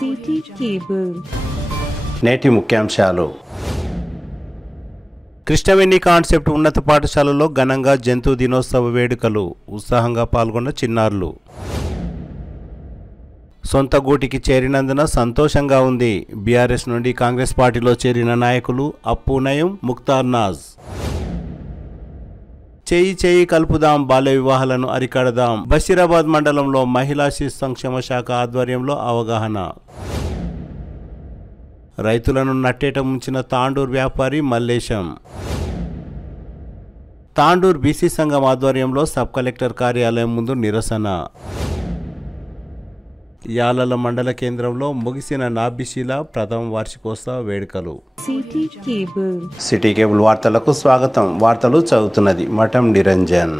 City cable. నేటి ముఖ్యాంశాలు. Krishnaveni concept ఉన్నత పాఠశాలలో ఘనంగా జంతు దినోత్సవ వేడుకలు. ఉత్సాహంగా పాల్గొన్న చిన్నారులు. సొంత గూటికి చేరినందున సంతోషంగా ఉంది. బీఆర్ఎస్ నుండి కాంగ్రెస్ పార్టీలో చేరిన నాయకులు అప్పు నయం, ముక్తార్ నాజ్. చేయి చేయి కలుపుదాం, బాల్య వివాహాలను అరికడదాం. బషీరాబాద్ మండలంలో మహిళా శిశు సంక్షేమ శాఖ ఆధ్వర్యంలో అవగాహన. రైతులను నట్టేట ముంచిన తాండూర్ వ్యాపారి మల్లేశం. తాండూర్ బీసీ సంఘం ఆధ్వర్యంలో సబ్ కలెక్టర్ కార్యాలయం ముందు నిరసన. యాలల మండల కేంద్రంలో ముగిసిన నాభిశీల ప్రథమ వార్షికోత్సవ వేడుకలు. సిటీ కేబుల్ వార్తలకు స్వాగతం. వార్తలు చదువుతున్నది మఠం నిరంజన్.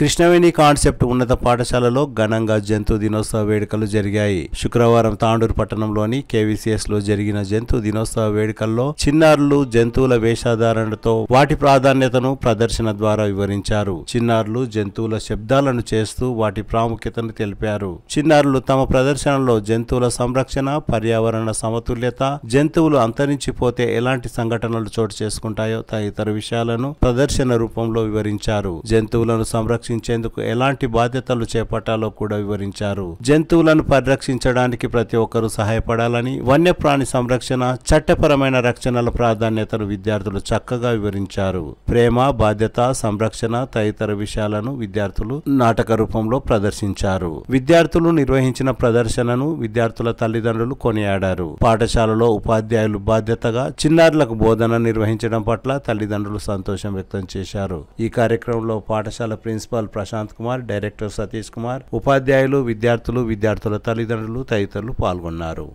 కృష్ణవేణి కాన్సెప్ట్ ఉన్నత పాఠశాలలో ఘనంగా జంతు దినోత్సవ వేడుకలు జరిగాయి. శుక్రవారం తాండూరు పట్టణంలోని కేవీసీఎస్ లో జరిగిన జంతు దినోత్సవ వేడుకల్లో చిన్నారులు జంతువుల వేషధారణతో వాటి ప్రాధాన్యతను ప్రదర్శన ద్వారా వివరించారు. చిన్నారులు జంతువుల శబ్దాలను చేస్తూ వాటి ప్రాముఖ్యతను తెలిపారు. చిన్నారులు తమ ప్రదర్శనలో జంతువుల సంరక్షణ, పర్యావరణ సమతుల్యత, జంతువులు అంతరించిపోతే ఎలాంటి సంఘటనలు చోటు చేసుకుంటాయో తదితర విషయాలను ప్రదర్శన రూపంలో వివరించారు. జంతువులను సంరక్షించేందుకు ఎలాంటి బాధ్యతలు చేపట్టాలో కూడా వివరించారు. జంతువులను పరిరక్షించడానికి ప్రతి ఒక్కరూ సహాయపడాలని, వన్యప్రాణి సంరక్షణ, చట్టపరమైన రక్షణల ప్రాధాన్యతను విద్యార్థులు చక్కగా వివరించారు. ప్రేమ, బాధ్యత, సంరక్షణ తదితర విషయాలను విద్యార్థులు నాటక రూపంలో ప్రదర్శించారు. విద్యార్థులు నిర్వహించిన ప్రదర్శనను విద్యార్థుల తల్లిదండ్రులు కొనియాడారు. పాఠశాలలో ఉపాధ్యాయులు బాధ్యతగా చిన్నారులకు బోధన నిర్వహించడం పట్ల తల్లిదండ్రులు సంతోషం వ్యక్తం చేశారు. ఈ కార్యక్రమంలో పాఠశాల ప్రిన్సిపల్ ప్రశాంత్ కుమార్, డైరెక్టర్ సతీష్ కుమార్, ఉపాధ్యాయులు, విద్యార్థులు, విద్యార్థుల తల్లిదండ్రులు తదితరులు పాల్గొన్నారు.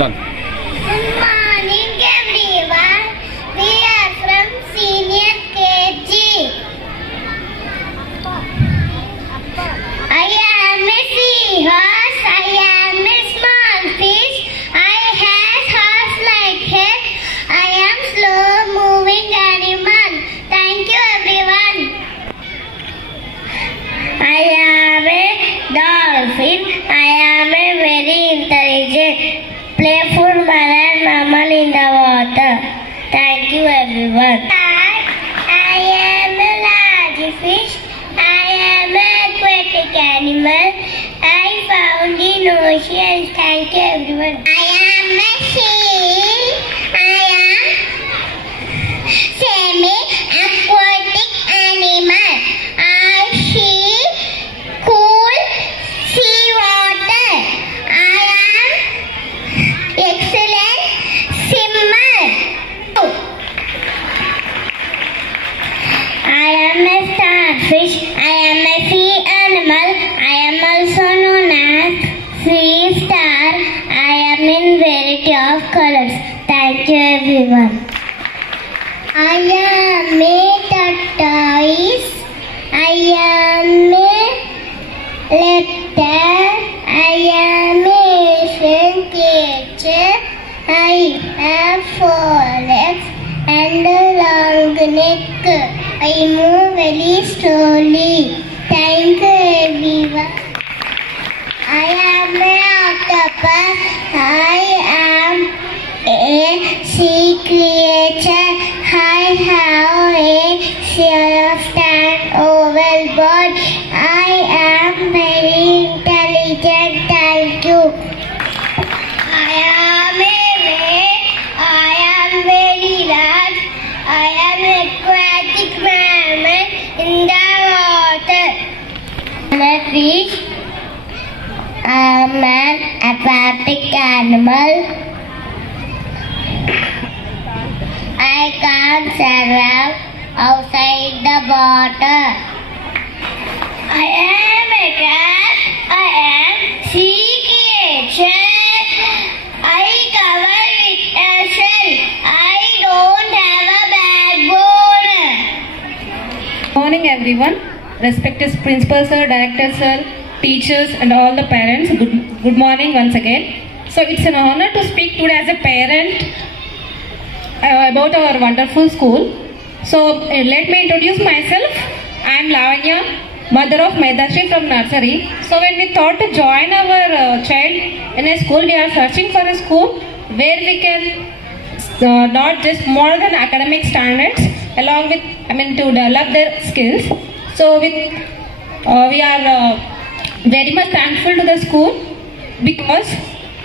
Done. Good morning everyone. We are from senior KG. I am a seahorse. I am a small fish. I have horse-like head. I am slow-moving animal. Thank you everyone. I am a dolphin. I am a very intelligent, playful mammal in the water. Thank you everyone. I am a large fish. I am an aquatic animal. I found in oceans. Thank you everyone. I am a seal. I am semi-aquatic animal. I see fish. I am a sea animal. I am also known as sea star. I am in variety of colors. Thank you everyone. I am a tortoise. I am a leopard. I am a ancient creature. I have 4 legs and a long neck. I move very slowly. Thank you everyone. I am an octopus. I am a sea creature. I have a soft oval body. I am very intelligent. Thank you. I am a whale. I am very large. I am an aquatic mammal in the water. I am a fish. I am an aquatic animal. I can't survive outside the water. I am a cat. I am sea creature. I cover with a shell. I don't have a backbone. Morning everyone, respected principal sir, director sir, teachers and all the parents. Good morning once again. So it's an honor to speak today as a parent about our wonderful school. So let me introduce myself. I am Lavanya, mother of Medashri from nursery. So when we thought to join our child in a school, we are searching for a school where we can not just more than academic standards, along with to develop their skills. So we are very much thankful to the school, because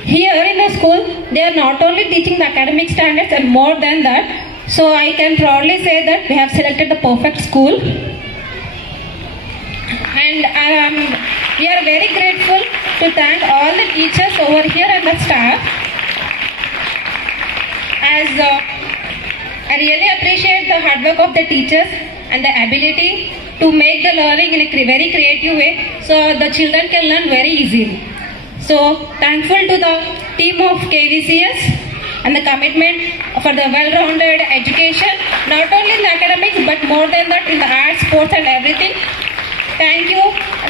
here in the school they are not only teaching the academic standards and more than that. So I can proudly say that we have selected the perfect school, and we are very grateful to thank all the teachers over here and the staff, as I really appreciate the hard work of the teachers and the ability to make the learning in a very creative way, so the children can learn very easily. So thankful to the team of KVCS and the commitment for the well-rounded education, not only in the academics but more than that in the arts, sports and everything. Thank you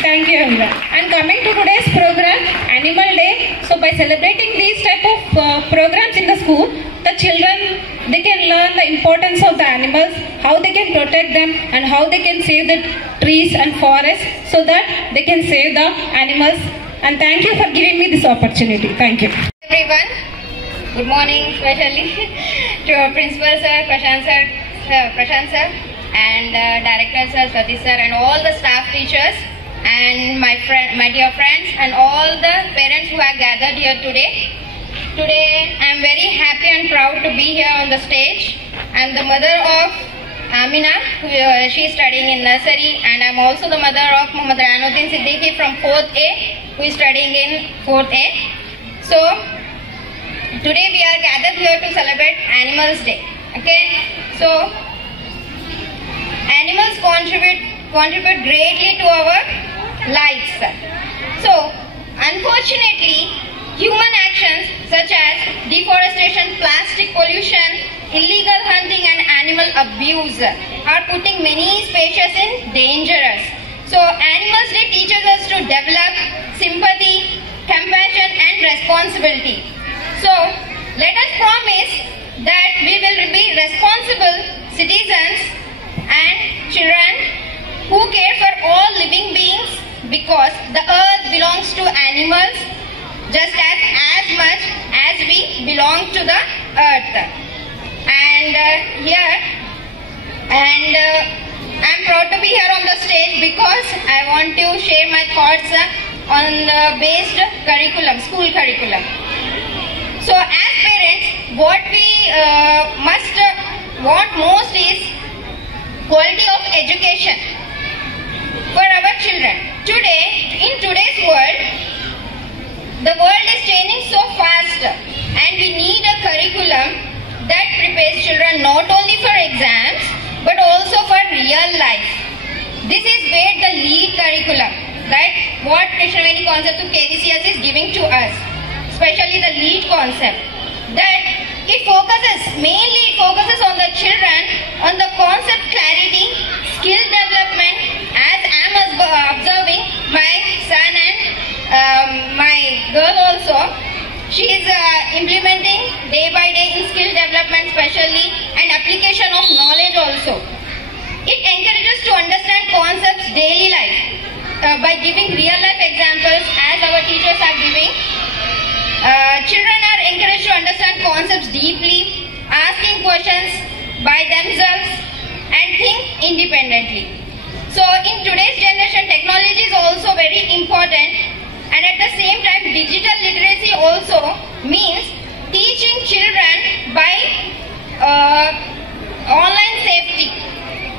everyone. And coming to today's program, Animal Day. So by celebrating these type of programs in the school, the children, they can learn the importance of the animals, how they can protect them and how they can save the trees and forests, so that they can save the animals. And thank you for giving me this opportunity. Thank you. Everyone, good morning especially to our principal sir, Prashant sir, and director sir, Satish sir, and all the staff teachers, and my dear friends, and all the parents who are gathered here today. Today I am very happy and proud to be here on the stage. I am the mother of Amina, she is studying in nursery, and I am also the mother of Muhammad Ranuddin Siddiqui from 4th A, who is studying in 4th A. So today we are gathered here to celebrate Animals Day. Okay, so animals contribute greatly to our lives. So unfortunately, human actions such as deforestation, plastic pollution, illegal hunting and animal abuse are putting many species in danger. So Animals Day teaches us to develop sympathy, compassion and responsibility. So let us promise that we will be responsible citizens and children who care for all living beings, because the earth belongs to animals just as much as we belong to the earth. And I'm proud to be here on the stage because I want to share my thoughts on the based curriculum, school curriculum. So as parents, what we must want most is quality of education for our children. Today, in today's world, the world is changing so fast, and we need a curriculum that prepares children not only for exams but also for real life. This is where the lead curriculum, that what Krishnaveni concept of KVCS is giving to us, especially the lead concept, that it mainly focuses on the children, on the concept clarity, skill development, as I am observing my son and my girl also. She is implementing day by day in skill development especially, and application of knowledge also. It encourages to understand concepts daily life by giving real life examples as our teachers are giving. Children are encouraged to understand concepts deeply, asking questions by themselves and think independently. So in today's generation, technology is also very important, and at the same time digital literacy also means teaching children by online safety,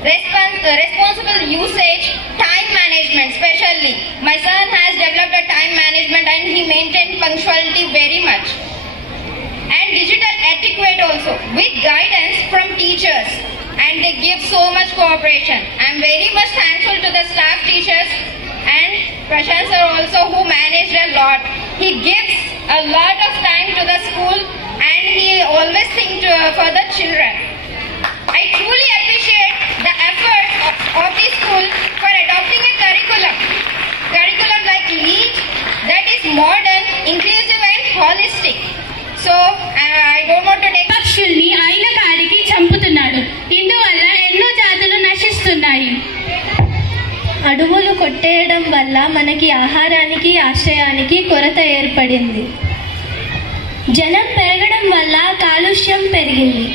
responsible usage, time management especially. My son has developed a time management and he maintained punctuality very much. And digital etiquette also with guidance from teachers, and they give so much cooperation. I am very much thankful to the staff teachers and Prashant sir also, who managed a lot. He gives a lot of time to the school and he always thinks for the children. I truly appreciate the effort of the school for adopting a curriculum like LEAD that is modern, inclusive and holistic. So I don't want to take పక్షుల్ని అయిన కాడికి చంపుతున్నాడు. ఇందువల్ల ఎన్నో జాతులు నశిస్తున్నాయి. అడవులు కొట్టేయడం వల్ల మనకి ఆహారానికి, ఆశ్రయానికి కొరత ఏర్పడింది. జనం పెరగడం వల్ల కాలుష్యం పెరిగింది.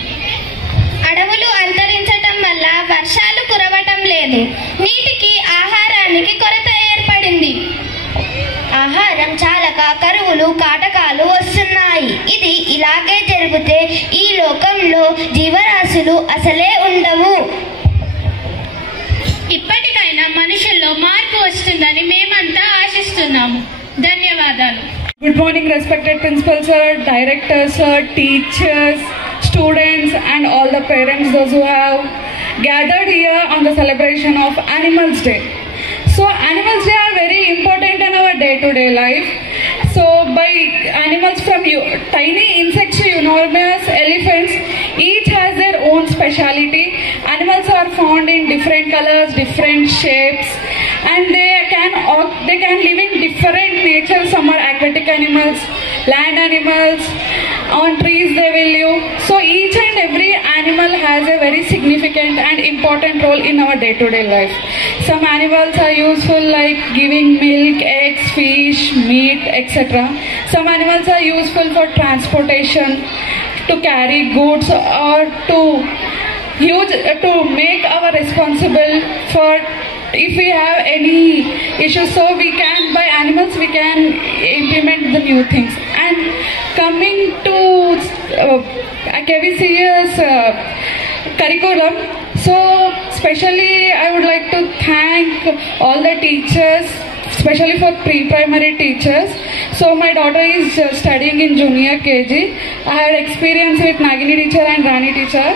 అడవులు అంతరించటం వల్ల వర్షాలు కురవటం లేదు. నీటికి, ఆహారానికి కొరత ఏర్పడింది. ఆహారం చాలక కరువులు, కాటకాలు వస్తున్నాయి. ఇది ఇలాగే జరిగితే ఈ లోకంలో జీవరాశులు అసలే ఉండవు. ఇప్పటికైనా మనుషుల్లో మార్పు వస్తుందని మేమంతా ఆశిస్తున్నాము. ధన్యవాదాలు. Good morning, respected principal sir, director sir, teachers, students and all the parents, those who have gathered here on the celebration of Animals Day. So Animals Day are very important in our day-to-day life. So by animals from tiny insects to enormous elephants, each has their own speciality. Animals are found in different colors, different shapes, and they can live in different nature. Some are aquatic animals, land animals, on trees they will live. So each and every animal has a very significant and important role in our day-to-day life. Some animals are useful like giving milk, eggs, fish, meat, etc. Some animals are useful for transportation, to carry goods, or to make our responsible for if we have any issues. So we can, by animals we can implement the new things. And coming to KVCS curriculum, so especially I would like to thank all the teachers, especially for pre-primary teachers. So my daughter is studying in junior KG. I had experience with Nagini teacher and Rani teacher.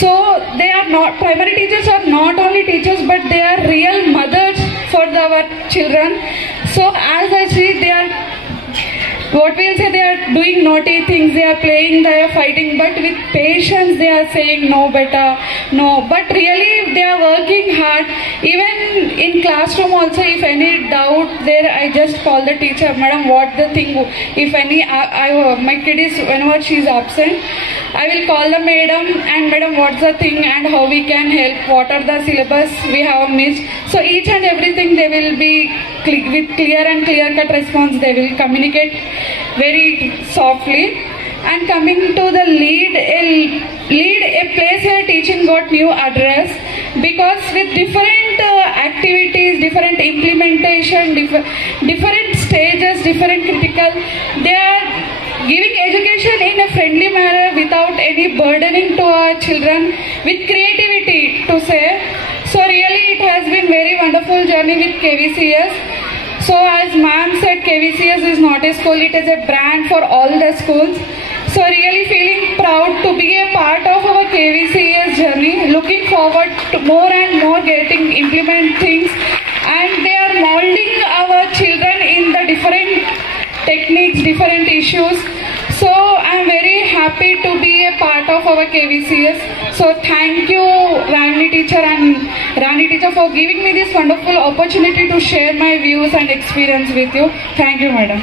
So they are not, primary teachers are not only teachers but they are real mothers for our children. So as I see, they are, what we'll say, they are doing naughty things, they are playing, they are fighting, but with patience they are saying no better, no. But really they are working hard. Even in classroom also, if any doubt there, I just call the teacher, madam, what the thing, if any, my kid is, whenever she is absent, I will call the madam, and madam, what's the thing and how we can help, what are the syllabus we have missed. So each and everything they will be with clear and clear-cut response, they will communicate very softly. And coming to the lead a place where teaching got new address, because with different activities, different implementation, different stages, different critical, they are giving education in a friendly manner without any burdening to our children, with creativity to say. So really it has been very wonderful journey with KVCS. So as ma'am said, KVCS is not a school, it is a brand for all the schools. So really feeling proud to be a part of our KVCS journey. Looking forward to more and more getting implement things, and they are molding our children in the different techniques, different issues. So I'm very happy to be a part of our KVCS. So thank you Rani teacher for giving me this wonderful opportunity to share my views and experience with you. Thank you, madam.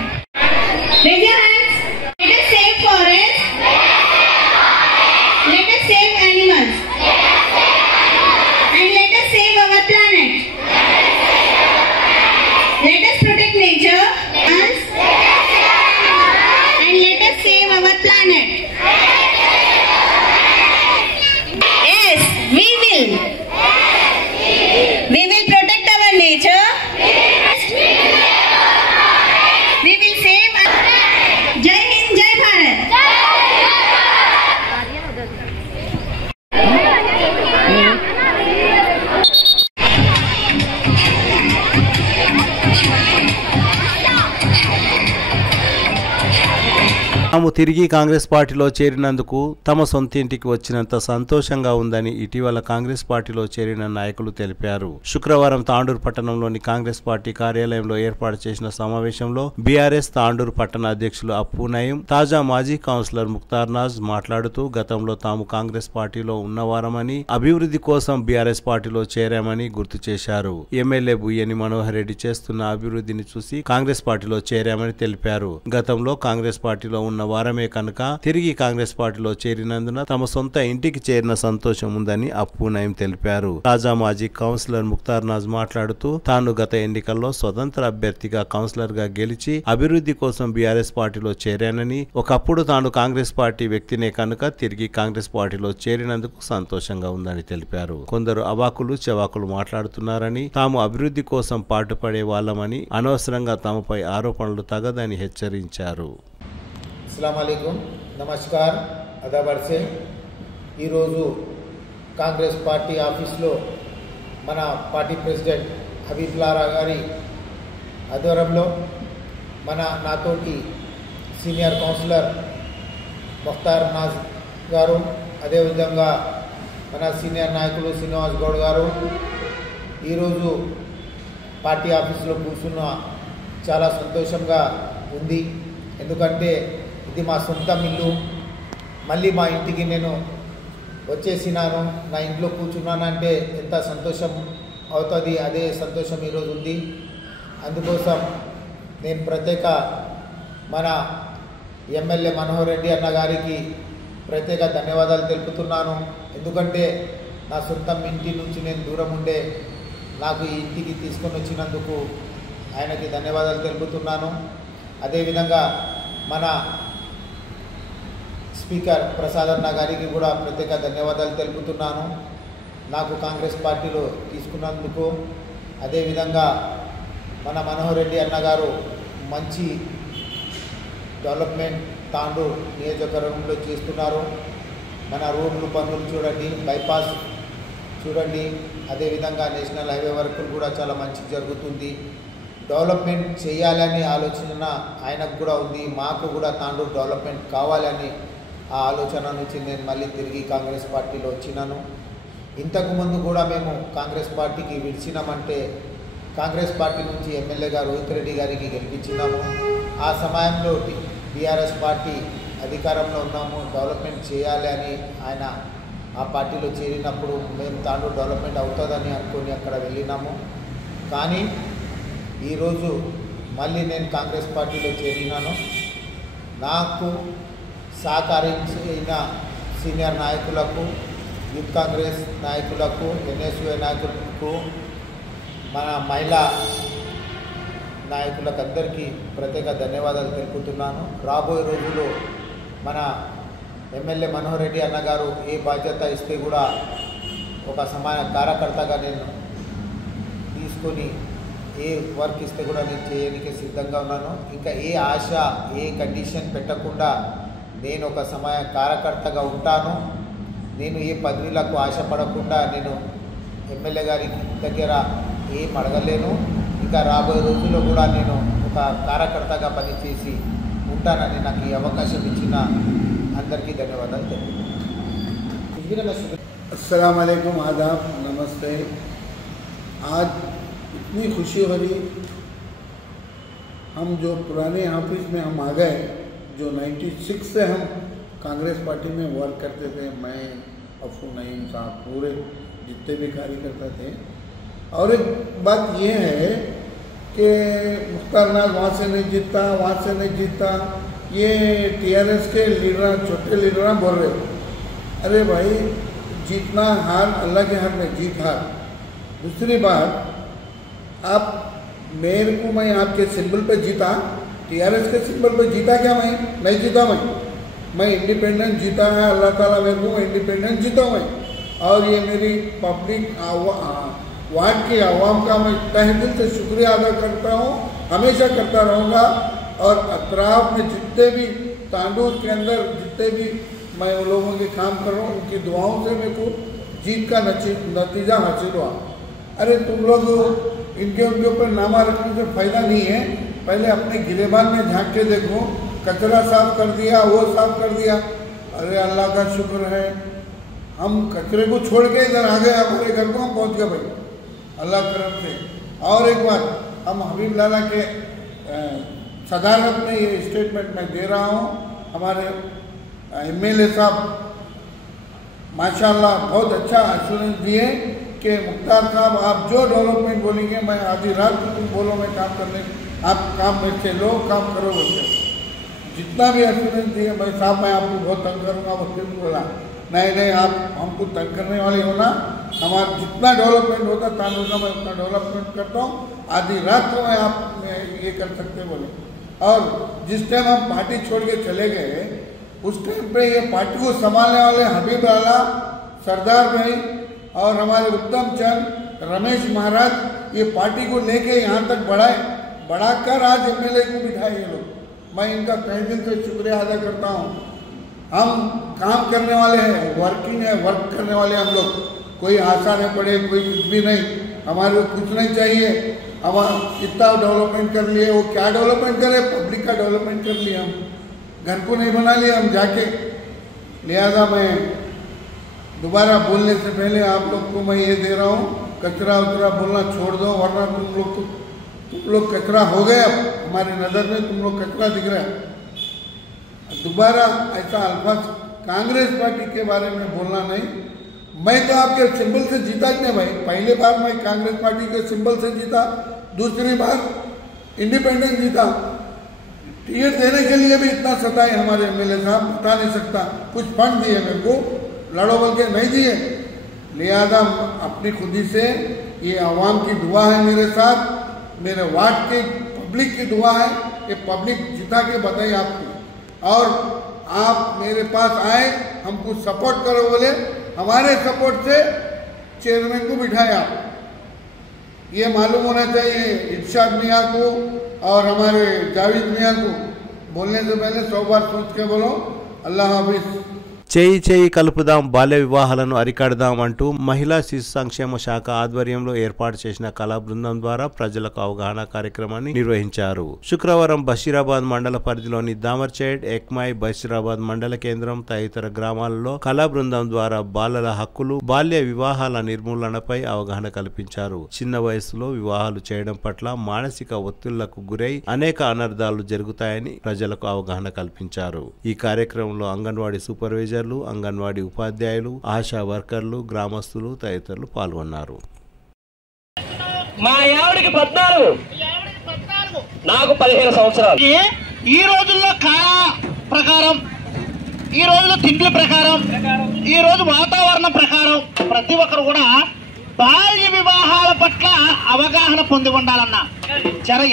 Raise your hands. Let us save forests. Let us save animals. And let us save our planet. Let us protect nature. And let us save our planet. Yes, we will. We will protect our nature. We will save our planet. Jai Hind, Jai Bharat. తాము తిరిగి కాంగ్రెస్ పార్టీలో చేరినందుకు తమ సొంత ఇంటికి వచ్చినంత సంతోషంగా ఉందని ఇటీవల కాంగ్రెస్ పార్టీలో చేరిన నాయకులు తెలిపారు. శుక్రవారం తాండూరు పట్టణంలోని కాంగ్రెస్ పార్టీ కార్యాలయంలో ఏర్పాటు చేసిన సమావేశంలో బీఆర్ఎస్ తాండూరు పట్టణ అధ్యక్షులు అప్పు నయీం, తాజా మాజీ కౌన్సిలర్ ముక్తార్ నాజ్ మాట్లాడుతూ గతంలో తాము కాంగ్రెస్ పార్టీలో ఉన్నవారమని, అభివృద్ధి కోసం బీఆర్ఎస్ పార్టీలో చేరామని గుర్తు చేశారు. ఎమ్మెల్యే బుయ్యని మనోహర్ రెడ్డి చేస్తున్న అభివృద్ధిని చూసి కాంగ్రెస్ పార్టీలో చేరామని తెలిపారు. గతంలో కాంగ్రెస్ పార్టీలో ఉన్న వారమే కనుక తిరిగి కాంగ్రెస్ పార్టీలో చేరినందున తమ సొంత ఇంటికి చేరిన సంతోషం ఉందని అప్పు నయీం తెలిపారు. తాజా మాజీ కౌన్సిలర్ ముక్తార్ నాజ్ మాట్లాడుతూ తాను గత ఎన్నికల్లో స్వతంత్ర అభ్యర్థిగా కౌన్సిలర్ గా గెలిచి అభివృద్ధి కోసం బీఆర్ఎస్ పార్టీలో చేరానని, ఒకప్పుడు తాను కాంగ్రెస్ పార్టీ వ్యక్తినే కనుక తిరిగి కాంగ్రెస్ పార్టీలో చేరినందుకు సంతోషంగా ఉందని తెలిపారు. కొందరు అవాకులు చెవాకులు మాట్లాడుతున్నారని, తాము అభివృద్ధి కోసం పాటుపడే వాళ్ళమని, అనవసరంగా తమపై ఆరోపణలు తగదని హెచ్చరించారు. अस्सलाम वालेकुम, नमस्कार, अदाबर से ఈరోజు కాంగ్రెస్ పార్టీ ఆఫీస్లో మన పార్టీ ప్రెసిడెంట్ హబీబుల్లారా గారి ఆధ్వర్యంలో నాతోటి సీనియర్ కౌన్సిలర్ ముఖ్తార్ నాజ్ గారు, అదేవిధంగా మన సీనియర్ నాయకులు శ్రీనివాస్ గౌడ్ గారు ఈరోజు పార్టీ ఆఫీస్లో కూర్చున్న చాలా సంతోషంగా ఉంది. ఎందుకంటే ఇది మా సొంతం ఇల్లు, మళ్ళీ మా ఇంటికి నేను వచ్చేసినాను, నా ఇంట్లో కూర్చున్నానంటే ఎంత సంతోషం అవుతుంది, అదే సంతోషం ఈరోజు ఉంది. అందుకోసం నేను ప్రత్యేక మన ఎమ్మెల్యే మనోహర్ రెడ్డి అన్న గారికి ప్రత్యేక ధన్యవాదాలు తెలుపుతున్నాను. ఎందుకంటే నా సొంతం ఇంటి నుంచి నేను దూరం ఉండే నాకు ఈ ఇంటికి తీసుకొని వచ్చినందుకు ఆయనకి ధన్యవాదాలు తెలుపుతున్నాను. అదేవిధంగా మన స్పీకర్ ప్రసాద్ అన్న గారికి కూడా ప్రత్యేక ధన్యవాదాలు తెలుపుతున్నాను నాకు కాంగ్రెస్ పార్టీలో తీసుకున్నందుకు. అదేవిధంగా మన మనోహర్ రెడ్డి అన్న గారు మంచి డెవలప్మెంట్ తాండూరు నియోజకవర్గంలో చేస్తున్నారు. మన రోడ్లు పనులు చూడండి, బైపాస్ చూడండి, అదేవిధంగా నేషనల్ హైవే వర్కులు కూడా చాలా మంచిగా జరుగుతుంది. డెవలప్మెంట్ చేయాలని ఆలోచన ఆయనకు కూడా ఉంది, మాకు కూడా తాండూరు డెవలప్మెంట్ కావాలని ఆ ఆలోచన నుంచి నేను మళ్ళీ తిరిగి కాంగ్రెస్ పార్టీలో వచ్చినాను. ఇంతకుముందు కూడా మేము కాంగ్రెస్ పార్టీకి విడిచినామంటే కాంగ్రెస్ పార్టీ నుంచి ఎమ్మెల్యేగా రోహిత్ రెడ్డి గారికి గెలిపించినాము. ఆ సమయంలో బీఆర్ఎస్ పార్టీ అధికారంలో ఉన్నాము, డెవలప్మెంట్ చేయాలి అని ఆయన ఆ పార్టీలో చేరినప్పుడు మేము తాండూరు డెవలప్మెంట్ అవుతుందని అనుకొని అక్కడ వెళ్ళినాము. కానీ ఈరోజు మళ్ళీ నేను కాంగ్రెస్ పార్టీలో చేరినాను. నాకు సహకరించిన సీనియర్ నాయకులకు, యూత్ కాంగ్రెస్ నాయకులకు, ఎన్ఎస్యుఐ నాయకులకు, మన మహిళా నాయకులకు అందరికీ ప్రత్యేక ధన్యవాదాలు తెలుపుతున్నాను. రాబోయే రోజుల్లో మన ఎమ్మెల్యే మనోహర్ రెడ్డి అన్నగారు ఏ బాధ్యత ఇస్తే కూడా ఒక సమాన కార్యకర్తగా నేను తీసుకొని ఏ వర్క్ ఇస్తే కూడా నేను చేయడానికి సిద్ధంగా ఉన్నాను. ఇంకా ఏ ఆశ, ఏ కండిషన్ పెట్టకుండా నేను ఒక సమయ కార్యకర్తగా ఉంటాను. నేను ఏ పదవులకు ఆశపడకుండా నేను ఎమ్మెల్యే గారి దగ్గర ఏం అడగలేను. ఇంకా రాబోయే రోజుల్లో కూడా నేను ఒక కార్యకర్తగా పనిచేసి ఉంటానని నాకు ఈ అవకాశం ఇచ్చిన అందరికీ ధన్యవాదాలు తెలుపుతున్నాను। अस्सलाम वालेकुम, आदाब, नमस्ते। आज इतनी खुशी हो रही, हम जो पुराने ऑफिस में हम आ गए, जो 96 से हम कांग्रेस पार्टी में वर्क करते थे, मैं अफू नईम साहब पूरे जितने भी कार्यकर्ता थे। और एक बात ये है कि मुख्तार नाज वहाँ से नहीं जीतता, वहाँ से नहीं जीतता, ये TRS के लीडर, छोटे लीडर बोल रहे। अरे भाई, जीतना हार अल्लाह के हाथ में, जीत हार। दूसरी बात, आप मेरे को, मैं आपके सिंबल पे जीता, TRS के सिंबल पे जीता क्या? मैं नहीं जीता। मैं इंडिपेंडेंट जीता है, अल्लाह ताला मेरे को इंडिपेंडेंट जीता मैं। और ये मेरी पब्लिक वार्ड की आवाम का मैं तहे दिल से शुक्रिया अदा करता हूँ, हमेशा करता रहूँगा। और अतराफ में जितने भी तांडूर के अंदर जितने भी मैं उन लोगों के काम कर रहा हूँ, उनकी दुआओं से मेरे को जीत का नतीजा हासिल हुआ। अरे तुम लोग उनके ऊपर नामा रखने से फ़ायदा नहीं है। पहले अपने गिरेबान में झांक के देखो, कचरा साफ कर दिया, वो साफ कर दिया। अरे अल्लाह का शुक्र है, हम कचरे को छोड़ के इधर आ गए, हमारे घर को हम पहुँच गए भाई, अल्लाह करम से। और एक बात, हम हबीब लाला के सदारत में ये स्टेटमेंट मैं दे रहा हूँ, हमारे MLA साहब माशाल्लाह बहुत अच्छा एश्योरेंस दिए कि मुख्तार साहब आप जो डेवलपमेंट बोलेंगे, मैं आधी रात को तुम बोलो मैं काम करने, आप काम में से लो, काम करो बोलते। जितना भी एश्योरेंस दिए, मैं साहब मैं आपको बहुत तंग करूँगा, वो फिर बोला नहीं आप हमको तंग करने वाले हो ना, हमारा जितना डेवलपमेंट होता तांडूर का मैं उतना डेवलपमेंट करता हूँ, आधी रात को मैं आप ये कर सकते बोले। और जिस टाइम हम पार्टी छोड़ के चले गए, उस टाइम पे ये पार्टी को संभालने वाले हबीब लाला, सरदार भाई और हमारे उत्तम चंद, रमेश महाराज, ये पार्टी को लेके यहाँ तक बढ़ाकर आज MLA को बिठाए ये लोग। मैं इनका तहे दिल से शुक्रिया अदा करता हूँ। हम काम करने वाले हैं, वर्किंग है, वर्क करने वाले हम लोग, कोई आशा नहीं पड़े, कोई कुछ भी नहीं, हमारे को कुछ नहीं चाहिए। हम इतना डेवलपमेंट कर लिए, वो क्या डेवलपमेंट करे, पब्लिक का डेवलपमेंट कर लिए, हम घर को नहीं बना लिया हम जाके। लिहाजा मैं दोबारा बोलने से पहले आप लोग को मैं ये दे रहा हूँ, कचरा उचरा बोलना छोड़ दो, वरना तुम लोग कचरा हो गए। अब हमारी नज़र में तुम लोग कचरा दिख रहा है। दोबारा ऐसा अल्फाज कांग्रेस पार्टी के बारे में बोलना नहीं। मैं तो आपके सिंबल से जीता ही नहीं भाई। पहली बार मैं कांग्रेस पार्टी के सिंबल से जीता, दूसरी बार इंडिपेंडेंट जीता। टिकट देने के लिए भी इतना सताए हमारे MLA साहब, बता नहीं सकता। कुछ फंड दिए मेरे को, लड़ो बोल के नहीं दिए। लिहाजा अपनी खुदी से, ये आवाम की दुआ है मेरे साथ, मेरे वार्ड के पब्लिक की दुआ है, ये पब्लिक जिता के बताए आपको। और आप मेरे पास आए, हमको सपोर्ट करो बोले, हमारे सपोर्ट से चेयरमैन को बिठाया। ये मालूम होना चाहिए इरशाद मियाँ को और हमारे जावेद मियाँ को, बोलने से पहले 100 बार सोच के बोलो। अल्लाह हाफिज। చేయి చేయి కలుపుదాం బాల్య వివాహాలను అరికడదాం అంటూ మహిళా శిశు సంక్షేమ శాఖ ఆధ్వర్యంలో ఏర్పాటు చేసిన కళా బృందం ద్వారా ప్రజలకు అవగాహన కార్యక్రమాన్ని నిర్వహించారు. శుక్రవారం బషీరాబాద్ మండల పరిధిలోని దామర్చేడ్, ఎక్మాయ్, బషీరాబాద్ మండల కేంద్రం తదితర గ్రామాలలో కళా బృందం ద్వారా బాలల హక్కులు, బాల్య వివాహాల నిర్మూలనపై అవగాహన కల్పించారు. చిన్న వయసులో వివాహాలు చేయడం పట్ల మానసిక ఒత్తిళ్లకు గురై అనేక అనర్థాలు జరుగుతాయని ప్రజలకు అవగాహన కల్పించారు. ఈ కార్యక్రమంలో అంగన్వాడీ సూపర్వైజర్, అంగన్వాడీ ఉపాధ్యాయులు, ఆశా వర్కర్లు, గ్రామస్తులు తదితరులు పాల్గొన్నారు. మా ఆవిడకి 14, నాకు 15 సంవత్సరాలు. ఈ రోజుల్లో కాల ప్రకారం, ఈ రోజుల్లో తిండ్ల ప్రకారం, ఈ రోజు వాతావరణం ప్రకారం ప్రతి ఒక్కరు కూడా బాల్య వివాహాల పట్ల అవగాహన పొంది ఉండాలన్నా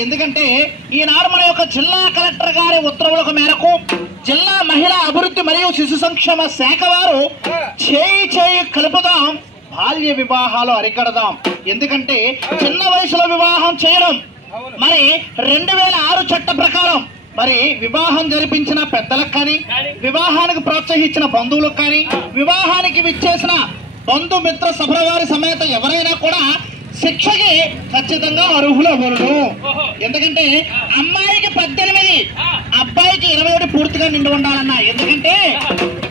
ఎందుకంటే ఈనాడు మన యొక్క జిల్లా కలెక్టర్ గారి ఉత్తర్వుల మేరకు జిల్లా మహిళా అభివృద్ధి మరియు శిశు సంక్షేమ శాఖ వారు చేయి చేయి కలుపుదాం, బాల్య వివాహాలు అరికడదాం. ఎందుకంటే చిన్న వయసులో వివాహం చేయడం మరి 2006 చట్ట ప్రకారం మరి వివాహం జరిపించిన పెద్దలకు కానీ, వివాహానికి ప్రోత్సహించిన బంధువులకు కానీ, వివాహానికి విచ్చేసిన బంధుమిత్ర సభల వారి సమేత ఎవరైనా కూడా శిక్షకి ఖచ్చితంగా అర్హులవ్వరు. ఎందుకంటే అమ్మాయికి 18, అబ్బాయికి 21 పూర్తిగా నిండి ఉండాలన్నా. ఎందుకంటే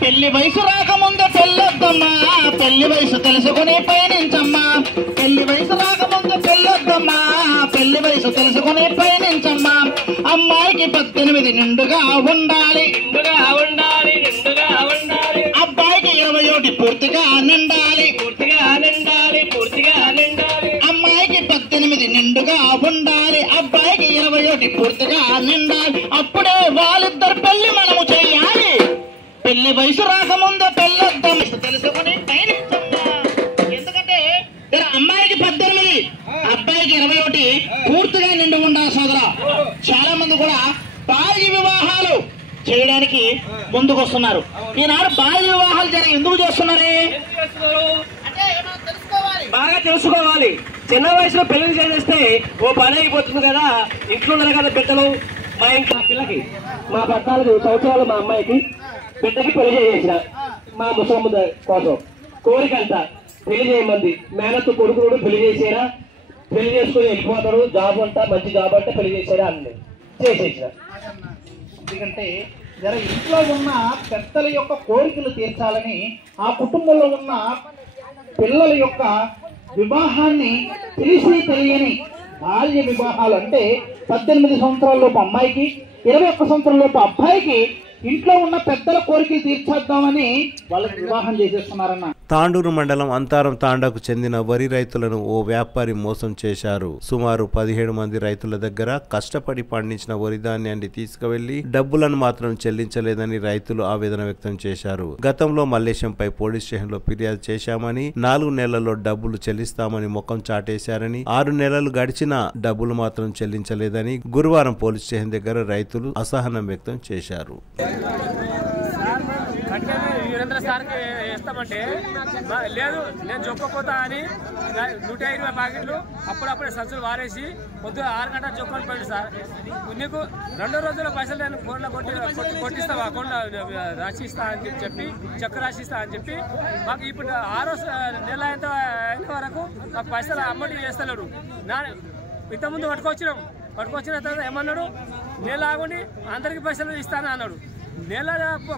పెళ్లి వయసు రాకముందు పెళ్ళొద్దమ్మా, పెళ్లి వయసు తెలుసుకుని పయనించమ్మా. పెళ్లి వయసు రాకముందు పెళ్ళొద్దమ్మా, పెళ్లి వయసు తెలుసుకుని పయనించమ్మా. అమ్మాయికి 18 నిండుగా ఉండాలి, నిండుగా ఉండాలి, నిండుగా ఉండాలి. అబ్బాయికి 21 పూర్తిగా నిండాలి, పూర్తిగా నిండాలి, పూర్తిగా నిండాలి. అమ్మాయికి 18 నిండుగా ఉండాలి, అబ్బాయికి 21 పూర్తిగా నిండాలి. అప్పుడే వాళ్ళిద్దరు పెళ్లి మనము చేయాలి. పెళ్లి వయసు రాకముందు పెళ్ళొద్దాం తెలుసుకుని పయనించమ్మా. ఎందుకంటే అమ్మాయికి 18, అబ్బాయికి 21 పూర్తిగా నిండి ఉండాలి సోదరా. చాలా మంది కూడా బాల్య వివాహాలు చేయడానికి ముందుకు వస్తున్నారు. ఈనాడు బాల్య వివాహాలు ఎందుకు చేస్తున్నారే అంటే బాగా తెలుసుకోవాలి. చిన్న వయసులో పెళ్లి చేసేస్తే ఓ పని అయిపోతుంది కదా, ఇంట్లో ఉన్నారు కదా బిడ్డలు. మా ఇంట్లో పిల్లకి మా 14 సంవత్సరాలు మా అమ్మాయికి బిడ్డకి పెళ్లి చేసేసిన మా ముసలమ్మ కోసం కోరికంట పెళ్లి చేయమంది. మేనత్తు కొడుకుడు పెళ్లి చేసేనా, పెళ్లి చేసుకుని వెళ్ళిపోతాడు, జాబ్ అంటా మంచి జాబ్ అంటే పెళ్లి చేసేదా అని చేసేసిన. ఎందుకంటే జర ఇంట్లో ఉన్న పెద్దల యొక్క కోరికలు తీర్చాలని ఆ కుటుంబంలో ఉన్న పిల్లల యొక్క వివాహాన్ని తెలిసి తెలియని బాల్య వివాహాలు అంటే 18 సంవత్సరాల లోపు అమ్మాయికి, 21 సంవత్సరాల లోపు అబ్బాయికి ఇంట్లో ఉన్న పెద్దల కోరికలు తీర్చేద్దామని వాళ్ళకి వివాహం చేసేస్తున్నారన్న. తాండూరు మండలం అంతారం తాండాకు చెందిన వరి రైతులను ఓ వ్యాపారి మోసం చేశారు. సుమారు 17 మంది రైతుల దగ్గర కష్టపడి పండించిన వరి ధాన్యాన్ని తీసుకువెళ్లి డబ్బులను మాత్రం చెల్లించలేదని రైతులు ఆవేదన వ్యక్తం చేశారు. గతంలో మల్లేశంపై పోలీస్ స్టేషన్లో ఫిర్యాదు చేశామని, 4 నెలల్లో డబ్బులు చెల్లిస్తామని ముఖం చాటేశారని, 6 నెలలు గడిచినా డబ్బులు మాత్రం చెల్లించలేదని గురువారం పోలీస్ స్టేషన్ దగ్గర రైతులు అసహనం వ్యక్తం చేశారు. వీరేంద్ర సార్కి ఇస్తామంటే లేదు నేను చొక్కపోతా అని 120 ప్యాకెట్లు అప్పుడప్పుడే సంచులు వారేసి పొద్దున 6 గంటల చొక్కని పోయింది సార్. నీకు 2 రోజుల పైసలు నేను ఫోన్లో కొట్టిస్తావా, అకౌంట్లో రాసిస్తా అని చెప్పి చెక్ రాసిస్తా అని చెప్పి మాకు ఇప్పుడు 6వ నెల అయిన వరకు మాకు పైసలు అమ్మటి చేస్తలేడు. ఇంతకుముందు పట్టుకొచ్చిన తర్వాత ఏమన్నాడు, నెల ఆగుండి అందరికీ పైసలు ఇస్తాను అన్నాడు. నెల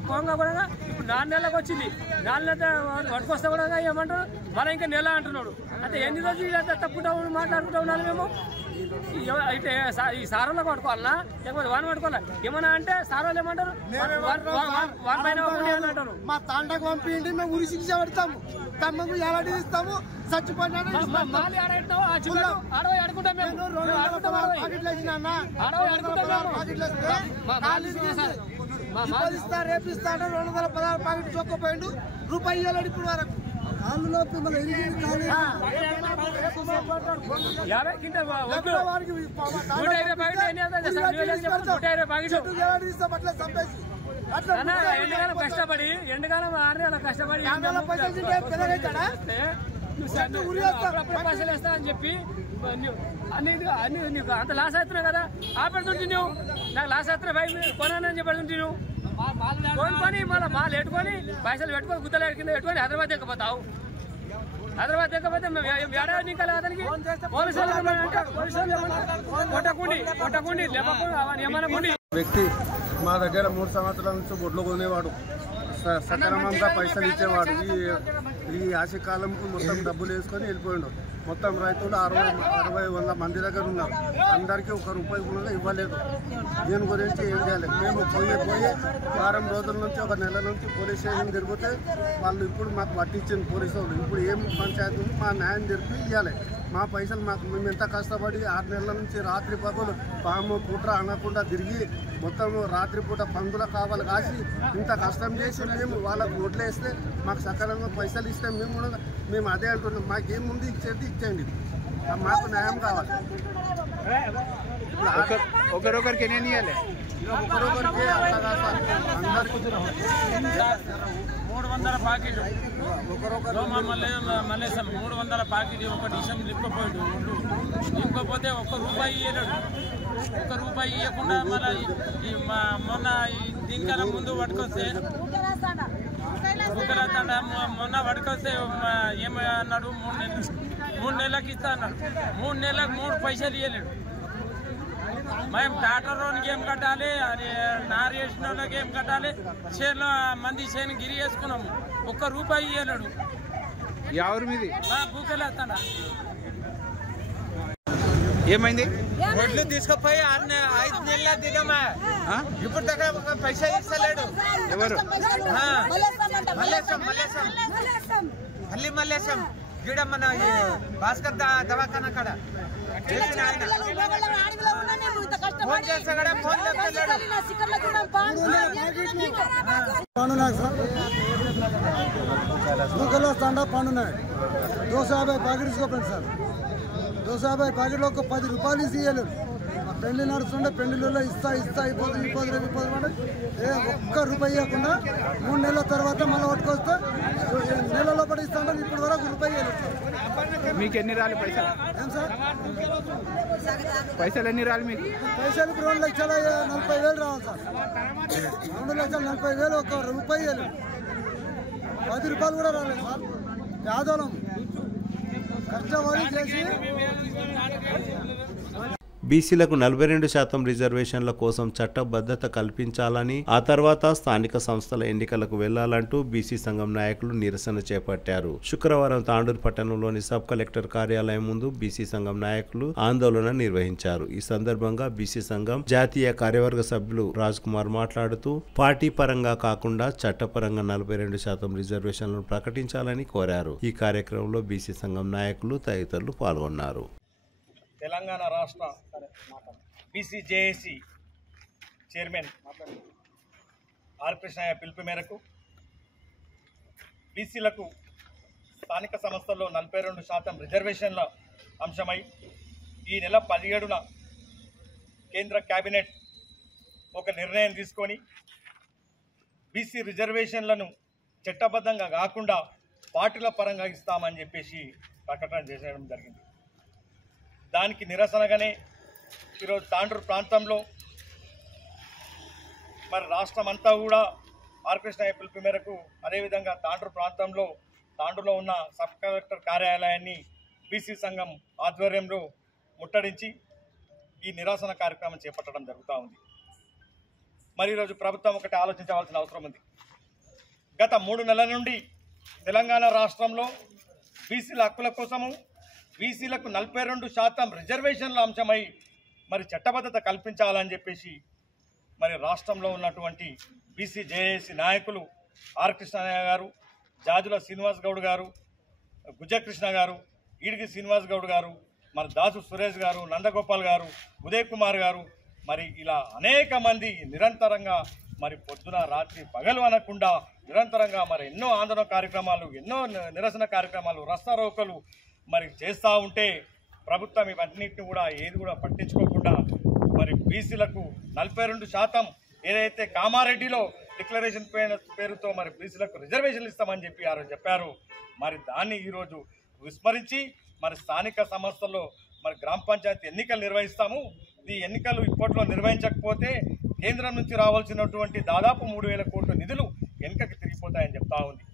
పోగా కూడా ఇప్పుడు 4 నెలలకు వచ్చింది. 4 నెలలు పట్టుకొస్తా కూడా ఏమంటారు మన ఇంకా నెల అంటున్నాడు. అంటే ఎన్ని రోజులు తప్పుకుంటా మాట్లాడుకుంటా ఉన్నాను మేము. అయితే ఈ సారోళ్ళకి పట్టుకోవాలన్నా లేకపోతే వాడిని పట్టుకోవాలా ఏమన్నా అంటే సారోళ్ళు ఏమంటారు అంటారు మా తాండకు పంపించండి, మేము ఉరి శిక్ష పెడతాము, తమ్మకు ఎలాంటి ఇస్తాము, చచ్చిపోయినా రేపిస్తా 216 ప్యాకెట్ చొక్కపోయిండు, రూపాయి ఇవ్వలేడు ఇప్పుడు వరకు. కష్టపడి ఎండకాలం 6 నెలలు కష్టపడి పైసలు వేస్తా అని చెప్పి అన్ని నీకు అంత లాస్ అవుతున్నావు కదా, ఆపెడుతుంటే నువ్వు నాకు లాస్ అవుతున్నా కొనానని చెప్పడుతుంటే నువ్వు కొనుక్కొని మళ్ళీ మాలు పెట్టుకొని పైసలు పెట్టుకొని గుత్తలు కింద పెట్టుకొని హైదరాబాద్ ఎక్కపోతావు. హైదరాబాద్ ఎక్కపోతే ఏడాది ఇంకా అతనికి కొట్టకుండి లేకపోతే వ్యక్తి మా దగ్గర 3 సంవత్సరాల నుంచి బొడ్లు కొనేవాడు, సక్రమంగా పైసలు ఇచ్చేవాడు. ఈ ఆశకాలంకు మొత్తం డబ్బులు వేసుకొని వెళ్ళిపోయాడు. మొత్తం రైతులు 60-100 మంది దగ్గర ఉన్నారు. అందరికీ 1 రూపాయి కూడా ఇవ్వలేదు. దీని గురించి ఏం చేయాలి? మేము పోయి వారం రోజుల నుంచి 1 నెల నుంచి పోలీస్ స్టేషన్ తిరిగితే వాళ్ళు ఇప్పుడు మాకు పట్టించింది పోలీసు వాళ్ళు. ఇప్పుడు ఏం పంచాయతీ ఉంది, మా న్యాయం జరిపి ఇవ్వాలి. మా పైసలు మాకు మేము ఎంత కష్టపడి 6 నెలల నుంచి రాత్రి పగలు పాము కుట్ర అనకుండా తిరిగి మొత్తం రాత్రిపూట పందుల కావాలి కాసి ఇంత కష్టం చేసి మేము వాళ్ళకు ఓట్లేస్తే మాకు సకాలంగా పైసలు ఇస్తే మేము అదే అంటున్నాం. మాకేముంది ఇచ్చేది ఇచ్చేయండి, మాకు న్యాయం కావాలి. ఒకరొకరికి ఎన్ని ఇవ్వాలి? ఒకరొకరికి అందరికీ 300 ప్యాకెట్ మల్లేశం 300 ప్యాకెట్ ఒక డిషం లింకపోయాడు. లింకపోతే 1 రూపాయి ఇవ్వలేడు. 1 రూపాయి ఇవ్వకుండా మళ్ళీ మొన్న దీనికన్నా ముందు పట్టుకొస్తే మొన్న పట్టుకొస్తే ఏమన్నాడు, 3 నెలలకు ఇస్తా అన్నాడు. 3 నెలలకు 3 పైసలు ఇవ్వలేడు. మేము డాక్టర్ వాళ్ళకి ఏం కట్టాలి, అది నారు వేసిన వాళ్ళకి ఏం కట్టాలి, చేనులో మంది చేను గిరి వేసుకున్నాము, 1 రూపాయి ఇవ్వలేడు. ఎవరి మీది భూకెళ్ళేస్తాడా ఏమైంది? ఒడ్లు తీసుకుపోయి 5 నెలల దిగమా, ఇప్పుడు దగ్గర పైసా ఇస్తలేడు. ఎవరు? మల్లేశం గీడ మన భాస్కర్ దవాఖానా కాడ చేసిన ఆయన ఫోన్ చేస్తా కూడా ఫోన్ చేస్తలేడు. పండున్నాయి 250 ప్యాకెట్ తీసుకోండి సార్. 250 ప్యాకెట్లో ఒక 10 రూపాయలు ఇవ్వలేదు. పెళ్లి నడుస్తుంటే పెళ్లిలో ఇస్తా అయిపోతుంది ఒక్క రూపాయి ఇవ్వకుండా 3 నెలల తర్వాత మళ్ళీ పట్టుకొస్తే నెలలో పడి ఇస్తా అంటే ఇప్పటి వరకు రూపాయి ఇవ్వలేదు. మీకు ఎన్ని రాలి పైసలు? ఏం సార్ పైసలు ఎన్ని రాలి మీకు? పైసలు ఇప్పుడు 2,40,000 రావాలి సార్. 2,40,000 1 రూపాయి ఇవ్వలేదు. 10 రూపాయలు కూడా రాలేదు సార్. యాదవం కష్టపడి చేసి బీసీలకు 42% రిజర్వేషన్ల కోసం చట్టబద్ధత కల్పించాలని, ఆ తర్వాత స్థానిక సంస్థల ఎన్నికలకు వెళ్లాలంటూ బీసీ సంఘం నాయకులు నిరసన చేపట్టారు. శుక్రవారం తాండూరు పట్టణంలోని సబ్ కలెక్టర్ కార్యాలయం ముందు బీసీ సంఘం నాయకులు ఆందోళన నిర్వహించారు. ఈ సందర్భంగా బీసీ సంఘం జాతీయ కార్యవర్గ సభ్యులు రాజ్ కుమార్ మాట్లాడుతూ పార్టీ పరంగా కాకుండా చట్టపరంగా 42% రిజర్వేషన్లను ప్రకటించాలని కోరారు. ఈ కార్యక్రమంలో బీసీ సంఘం నాయకులు తదితరులు పాల్గొన్నారు. తెలంగాణ రాష్ట్ర బీసీజేఏసీ చైర్మన్ ఆర్ కృష్ణయ్య పిలుపు మేరకు బీసీలకు స్థానిక సంస్థల్లో 42% రిజర్వేషన్ల అంశమై ఈ నెల 17న కేంద్ర కేబినెట్ ఒక నిర్ణయం తీసుకొని బీసీ రిజర్వేషన్లను చట్టబద్ధంగా కాకుండా పార్టీల పరంగా ఇస్తామని చెప్పేసి ప్రకటన చేసేయడం జరిగింది. దానికి నిరసనగానే ఈరోజు తాండూరు ప్రాంతంలో మరి రాష్ట్రం అంతా కూడా ఆర్ కృష్ణయ్య పిలుపు మేరకు అదేవిధంగా తాండూరులో ఉన్న సబ్ కలెక్టర్ కార్యాలయాన్ని బీసీ సంఘం ఆధ్వర్యంలో ముట్టడించి ఈ నిరసన కార్యక్రమం చేపట్టడం జరుగుతూ ఉంది. మరి ఈరోజు ప్రభుత్వం ఒకటి ఆలోచించవలసిన అవసరం ఉంది. గత 3 నెలల నుండి తెలంగాణ రాష్ట్రంలో బీసీల హక్కుల కోసము బీసీలకు 42% రిజర్వేషన్ల అంశమై మరి చట్టబద్ధత కల్పించాలని చెప్పేసి మరి రాష్ట్రంలో ఉన్నటువంటి బీసీజేఏసీ నాయకులు ఆర్ కృష్ణయ్య గారు, జాజుల శ్రీనివాస్ గౌడ్ గారు, గుజ్జకృష్ణ గారు, ఈడిగి శ్రీనివాస్ గౌడ్ గారు, మరి దాసు సురేష్ గారు, నందగోపాల్ గారు, ఉదయ్ కుమార్ గారు, మరి ఇలా అనేక మంది నిరంతరంగా మరి పొద్దున రాత్రి పగలు అనకుండా నిరంతరంగా మరి ఎన్నో ఆందోళన కార్యక్రమాలు, ఎన్నో నిరసన కార్యక్రమాలు, రస్తారోకలు మరి చేస్తూ ఉంటే ప్రభుత్వం ఇవన్నిటిని కూడా ఏది కూడా పట్టించుకోకుండా మరి బీసీలకు 42% ఏదైతే కామారెడ్డిలో డిక్లరేషన్ పేరుతో మరి బీసీలకు రిజర్వేషన్లు ఇస్తామని చెప్పి ఆ రోజు చెప్పారు. మరి దాన్ని ఈరోజు విస్మరించి మరి స్థానిక సంస్థల్లో మరి గ్రామ పంచాయతీ ఎన్నికలు నిర్వహిస్తాము, ఈ ఎన్నికలు ఇప్పట్లో నిర్వహించకపోతే కేంద్రం నుంచి రావాల్సినటువంటి దాదాపు 3,000 కోట్ల నిధులు వెనుకకి తిరిగిపోతాయని చెప్తా ఉంది.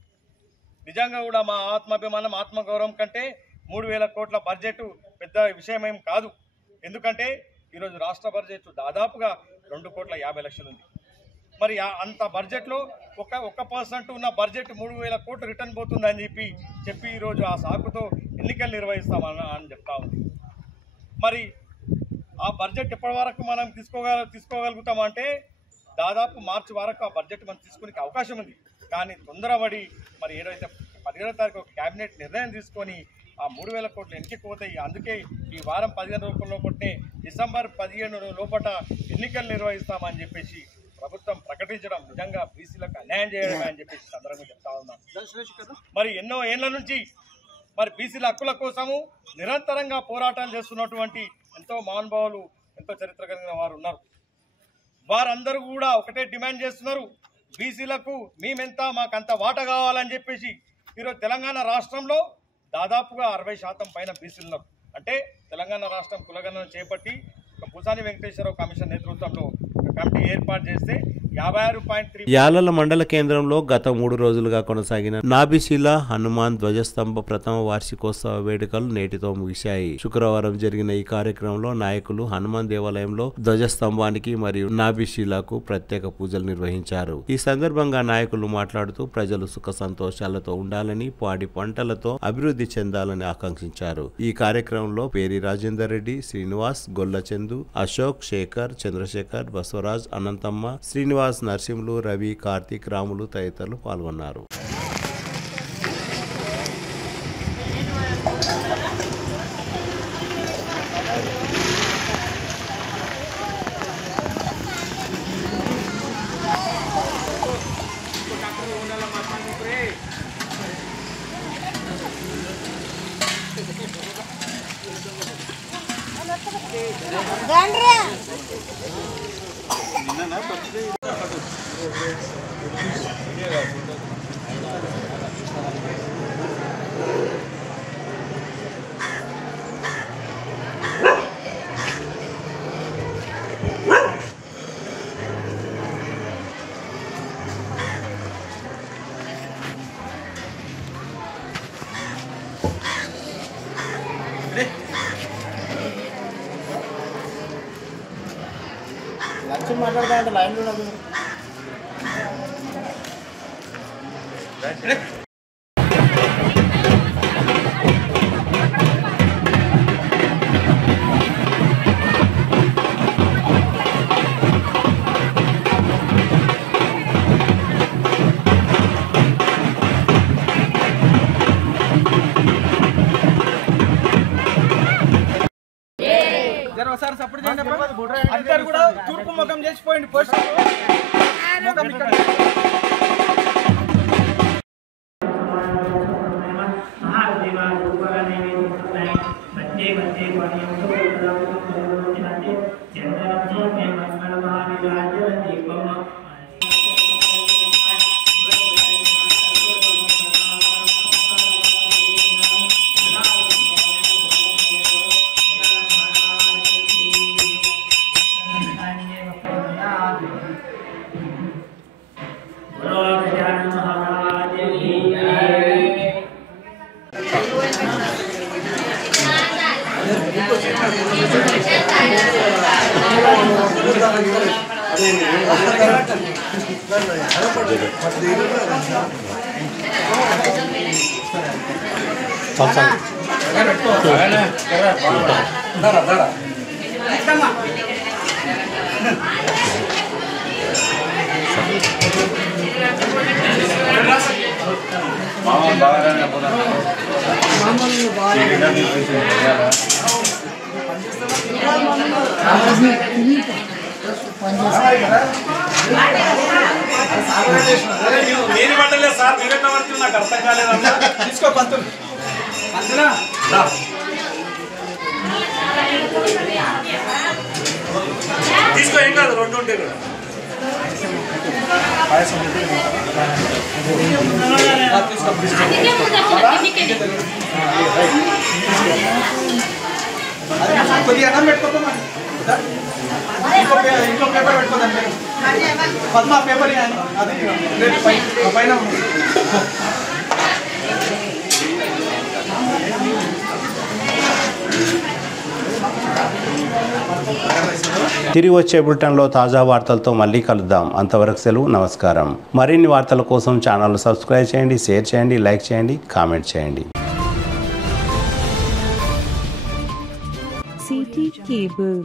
నిజంగా కూడా మా ఆత్మాభిమానం, ఆత్మగౌరవం కంటే 3,000 కోట్ల బడ్జెట్ పెద్ద విషయమేం కాదు. ఎందుకంటే ఈరోజు రాష్ట్ర బడ్జెట్ దాదాపుగా 2,50,00,000 ఉంది. మరి అంత బడ్జెట్లో 1% ఉన్న బడ్జెట్ 3,000 కోట్లు రిటర్న్ పోతుందని చెప్పి ఈరోజు ఆ సాకుతో ఎన్నికలు నిర్వహిస్తామని చెప్తా ఉంది. మరి ఆ బడ్జెట్ ఎప్పటి వరకు మనం తీసుకోగలుగుతామంటే దాదాపు మార్చి వరకు ఆ బడ్జెట్ మనం తీసుకునే అవకాశం ఉంది. కానీ తొందరపడి మరి ఏదైతే 17వ తారీఖు ఒక క్యాబినెట్ నిర్ణయం తీసుకొని ఆ 3,000 కోట్లు ఎన్నికపోతాయి. అందుకే ఈ వారం 15 రోజుల లోపలనే డిసెంబర్ 15 లోపల ఎన్నికలు నిర్వహిస్తామని చెప్పేసి ప్రభుత్వం ప్రకటించడం నిజంగా బీసీలకు అన్యాయం చేయడమే అని చెప్పేసి సందర్భంగా చెప్తా ఉన్నాను. మరి ఎన్నో ఏళ్ల నుంచి మరి బీసీల హక్కుల కోసము నిరంతరంగా పోరాటాలు చేస్తున్నటువంటి ఎంతో మహానుభావులు, ఎంతో చరిత్ర కలిగిన వారు ఉన్నారు. వారందరూ కూడా ఒకటే డిమాండ్ చేస్తున్నారు, బీసీలకు మేమెంత మాకంత వాటా కావాలని చెప్పేసి. ఈరోజు తెలంగాణ రాష్ట్రంలో దాదాపుగా 60% పైన బీసీలు ఉన్నారు. అంటే తెలంగాణ రాష్ట్రం కులగణన చేపట్టి భూసాని వెంకటేశ్వరరావు కమిషన్ నేతృత్వంలో కమిటీ ఏర్పాటు చేస్తే 56.3 యాలల మండల కేంద్రంలో గత 3 రోజులుగా కొనసాగిన నాభిశిల హనుమాన్ ధ్వజస్తంభ ప్రథమ వార్షికోత్సవ వేడుకలు నేటితో ముగిశాయి. శుక్రవారం జరిగిన ఈ కార్యక్రమంలో నాయకులు హనుమాన్ దేవాలయంలో ధ్వజస్తంభానికి మరియు నాభిశిలకు ప్రత్యేక పూజలు నిర్వహించారు. ఈ సందర్భంగా నాయకులు మాట్లాడుతూ ప్రజలు సుఖ సంతోషాలతో ఉండాలని, పాడి పంటలతో అభివృద్ధి చెందాలని ఆకాంక్షించారు. ఈ కార్యక్రమంలో పేరి రాజేందర్ రెడ్డి, శ్రీనివాస్, గొల్లచందు, అశోక్, శేఖర్, చంద్రశేఖర్, బసవరాజ్, అనంతమ్మ, శ్రీనివాస్, నర్సింహులు, రవి, కార్తీక్, రాములు తదితరులు పాల్గొన్నారు. లక్ష్యం మాట్లాడతా లైన్లో ఉన్నది. ఒకసారి సపోర్ట్ చేయండి. అందరు కూడా తూర్పు ముఖం చేసిపోయింది. ముఖం ఇక్కడ నేను పట్టలేదు సార్, మీరెట్లా పడుతుంది నాకు అర్థం కాలేదమ్మా. తీసుకో పంతులు. పంతులా తీసుకో, ఏం కాదు, 2 ఉంటాయి కూడా. కొద్దిగా అన్నం పెట్టుకోమా. ఇంకో పేపర్ పెట్టుకోదండి. పద్మా పేపర్ అది పైన తిరిగి వచ్చే బులెటిన్లో తాజా వార్తలతో మళ్ళీ కలుద్దాం. అంతవరకు సెలవు, నమస్కారం. మరిన్ని వార్తల కోసం ఛానల్ సబ్స్క్రైబ్ చేయండి, షేర్ చేయండి, లైక్ చేయండి, కామెంట్ చేయండి. CT Cable